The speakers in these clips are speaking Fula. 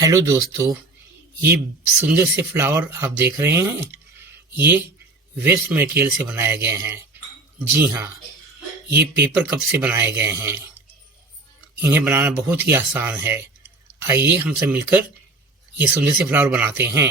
हेलो दोस्तों, ये सुंदर से फ्लावर आप देख रहे हैं। ये वेस्ट मटेरियल से बनाए गए हैं। जी हाँ, ये पेपर कप से बनाए गए हैं। इन्हें बनाना बहुत ही आसान है। आइए हम सब मिलकर ये सुंदर से फ्लावर बनाते हैं।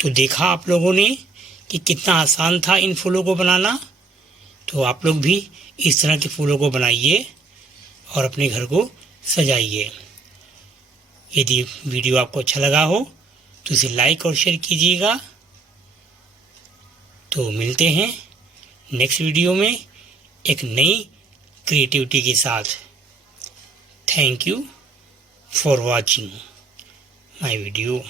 तो देखा आप लोगों ने कि कितना आसान था इन फूलों को बनाना। तो आप लोग भी इस तरह के फूलों को बनाइए और अपने घर को सजाइए। यदि वीडियो आपको अच्छा लगा हो तो इसे लाइक और शेयर कीजिएगा। तो मिलते हैं नेक्स्ट वीडियो में एक नई क्रिएटिविटी के साथ। Thank you for watching my video.